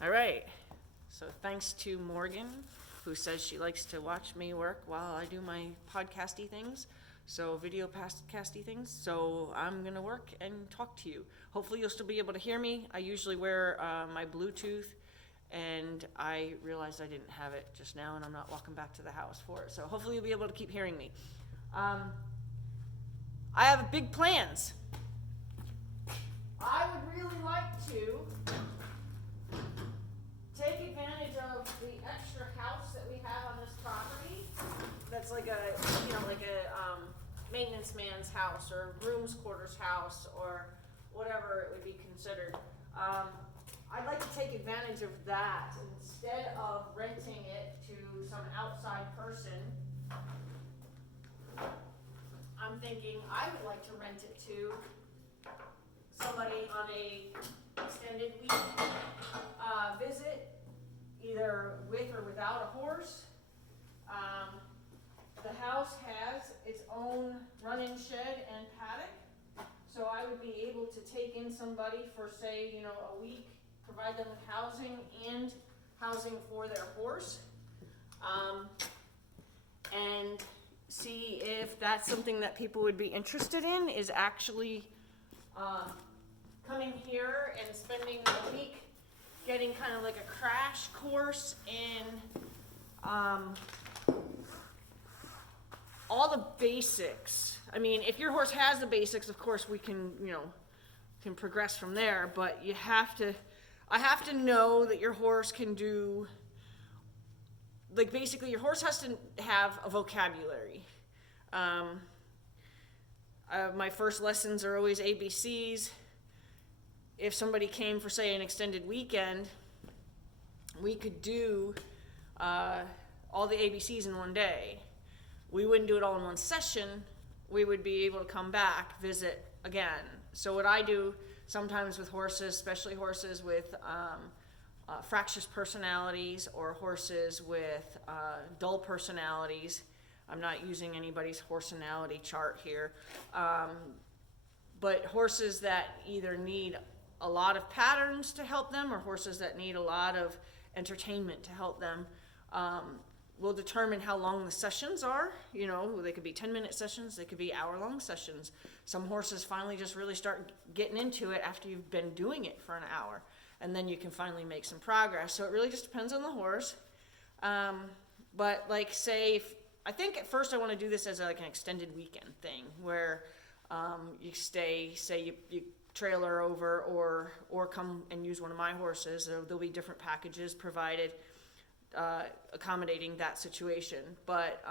All right. So thanks to Morgan, who says she likes to watch me work while I do my podcasty things. So video podcasty things. So I'm gonna work and talk to you. Hopefully you'll still be able to hear me. I usually wear my Bluetooth, and I realized I didn't have it just now, and I'm not walking back to the house for it. So hopefully you'll be able to keep hearing me. I have big plans. I would really like to take advantage of the extra house that we have on this property. That's like a, maintenance man's house or groom's quarters house or whatever it would be considered. I'd like to take advantage of that instead of renting it to some outside person. I'm thinking I would like to rent it to somebody on a extended week visit, either with or without a horse. The house has its own run-in shed and paddock, so I would be able to take in somebody for, say, a week, provide them with housing and housing for their horse, and see if that's something that people would be interested in, is actually coming here and spending a week getting kind of like a crash course in all the basics. I mean, if your horse has the basics, of course we can, can progress from there, but I have to know that your horse can do, like, basically your horse has to have a vocabulary. My first lessons are always ABCs. If somebody came for, say, an extended weekend, we could do all the ABCs in one day. We wouldn't do it all in one session. We would be able to come back, visit again. So what I do sometimes with horses, especially horses with fractious personalities or horses with dull personalities, I'm not using anybody's horsenality chart here, but horses that either need a lot of patterns to help them or horses that need a lot of entertainment to help them, will determine how long the sessions are. They could be 10-minute sessions, they could be hour-long sessions. Some horses finally just really start getting into it after you've been doing it for an hour, and then you can finally make some progress. So it really just depends on the horse. But like, say, I think at first I want to do this as like an extended weekend thing where you stay, say you trailer over or come and use one of my horses. There'll be different packages provided accommodating that situation. But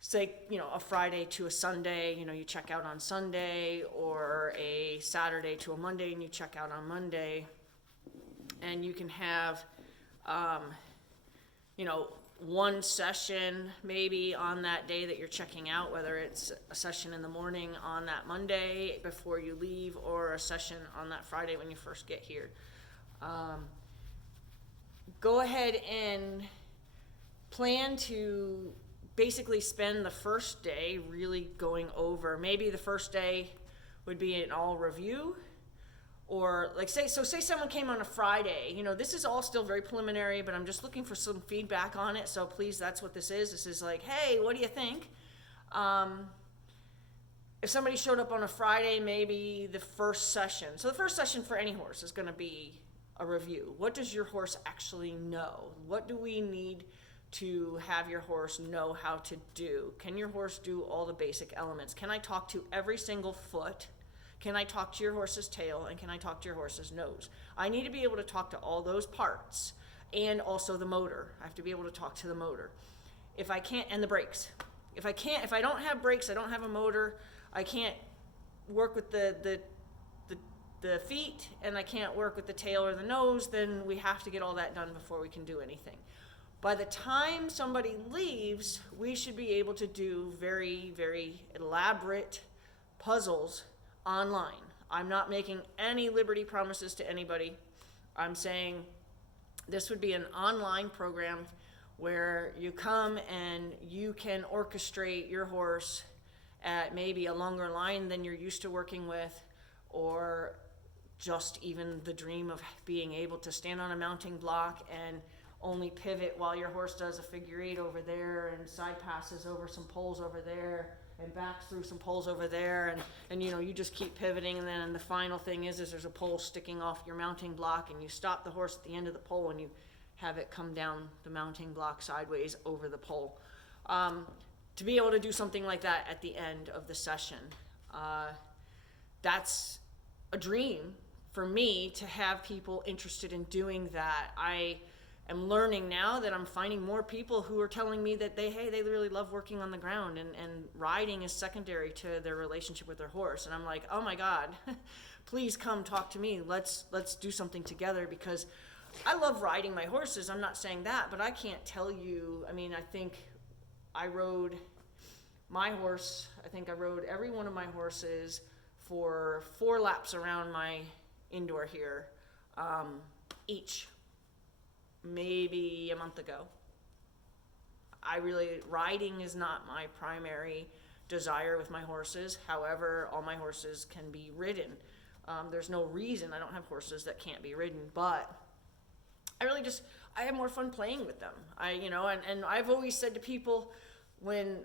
say, a Friday to a Sunday, you check out on Sunday, or a Saturday to a Monday and you check out on Monday, and you can have one session maybe on that day that you're checking out, whether it's a session in the morning on that Monday before you leave or a session on that Friday when you first get here. Go ahead and plan to basically spend the first day really going over. Maybe the first day would be an all review, or like say someone came on a Friday. This is all still very preliminary, but I'm just looking for some feedback on it. So please, that's what this is. This is like, hey, what do you think? If somebody showed up on a Friday, maybe the first session. So the first session for any horse is going to be a review. What does your horse actually know? What do we need to have your horse know how to do? Can your horse do all the basic elements? Can I talk to every single foot? Can I talk to your horse's tail? And can I talk to your horse's nose? I need to be able to talk to all those parts, and also the motor. I have to be able to talk to the motor. If I can't, and the brakes. If I don't have brakes, I don't have a motor, I can't work with the feet, and I can't work with the tail or the nose, then we have to get all that done before we can do anything. By the time somebody leaves, we should be able to do very, very elaborate puzzles online. I'm not making any liberty promises to anybody. I'm saying this would be an online program where you come and you can orchestrate your horse at maybe a longer line than you're used to working with, or just even the dream of being able to stand on a mounting block and only pivot while your horse does a figure eight over there and side passes over some poles over there and backs through some poles over there, and you know, you just keep pivoting, and then the final thing is there's a pole sticking off your mounting block, and you stop the horse at the end of the pole and you have it come down the mounting block sideways over the pole. To be able to do something like that at the end of the session, that's a dream for me, to have people interested in doing that. I am learning now that I'm finding more people who are telling me that they really love working on the ground, and riding is secondary to their relationship with their horse. And I'm like, oh my God, please come talk to me. Let's do something together, because I love riding my horses. I'm not saying that, but I can't tell you. I mean, I think I rode my horse. I think I rode every one of my horses for 4 laps around my indoor here, each, maybe a month ago. Riding is not my primary desire with my horses. However, all my horses can be ridden. There's no reason I don't have horses that can't be ridden, but I have more fun playing with them. And I've always said to people, when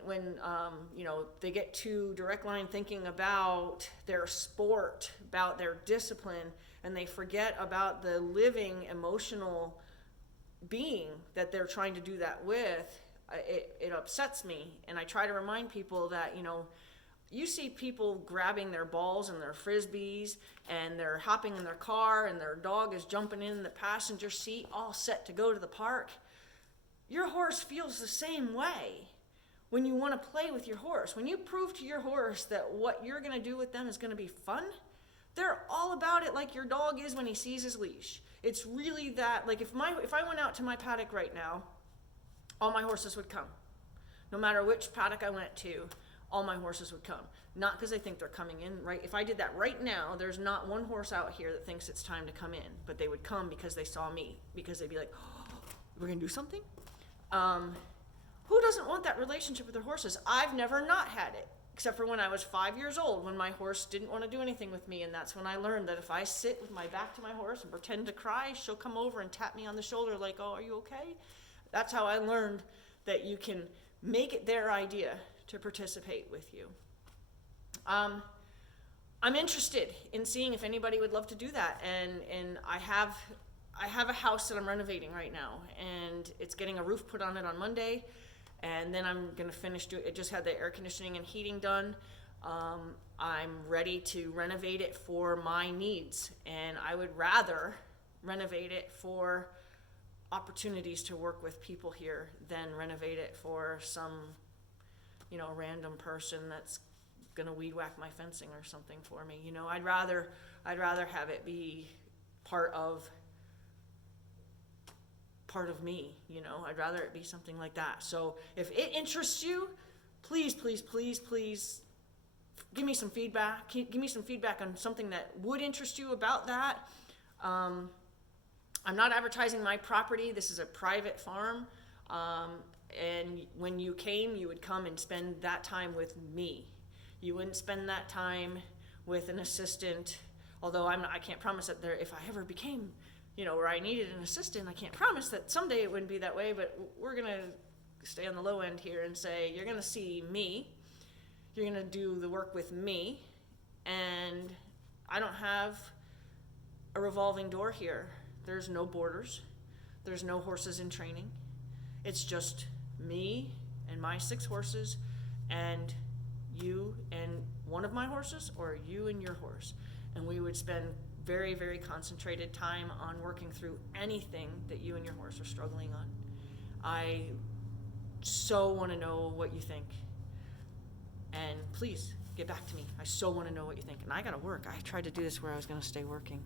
they get too direct line thinking about their sport, about their discipline, and they forget about the living emotional being that they're trying to do that with, it upsets me. And I try to remind people that, you see people grabbing their balls and their frisbees, and they're hopping in their car, and their dog is jumping in the passenger seat, all set to go to the park. Your horse feels the same way when you want to play with your horse. When you prove to your horse that what you're going to do with them is going to be fun, they're all about it, like your dog is when he sees his leash. It's really that. Like, if I went out to my paddock right now, all my horses would come. No matter which paddock I went to, all my horses would come. Not because they think they're coming in, right? If I did that right now, there's not one horse out here that thinks it's time to come in, but they would come because they saw me, because they'd be like, oh, we're going to do something? Who doesn't want that relationship with their horses? I've never not had it, except for when I was 5 years old, when my horse didn't want to do anything with me, and that's when I learned that if I sit with my back to my horse and pretend to cry, she'll come over and tap me on the shoulder like, oh, are you okay? That's how I learned that you can make it their idea to participate with you. I'm interested in seeing if anybody would love to do that, and I have a house that I'm renovating right now, and it's getting a roof put on it on Monday. And then I'm going to finish it. Just had the air conditioning and heating done. I'm ready to renovate it for my needs. And I would rather renovate it for opportunities to work with people here than renovate it for some, random person that's going to weed whack my fencing or something for me. I'd rather have it be part of me, I'd rather it be something like that. So if it interests you, please give me some feedback. Give me some feedback on something that would interest you about that. I'm not advertising my property. This is a private farm. And when you came, you would come and spend that time with me. You wouldn't spend that time with an assistant, although I can't promise that if I ever became where I needed an assistant, I can't promise that someday it wouldn't be that way, but we're going to stay on the low end here and say, you're going to see me, you're going to do the work with me, and I don't have a revolving door here. There's no borders. There's no horses in training. It's just me and my 6 horses, and you and one of my horses, or you and your horse. And we would spend very, very concentrated time on working through anything that you and your horse are struggling on. I so want to know what you think. And please, get back to me. I so want to know what you think. And I got to work. I tried to do this where I was going to stay working.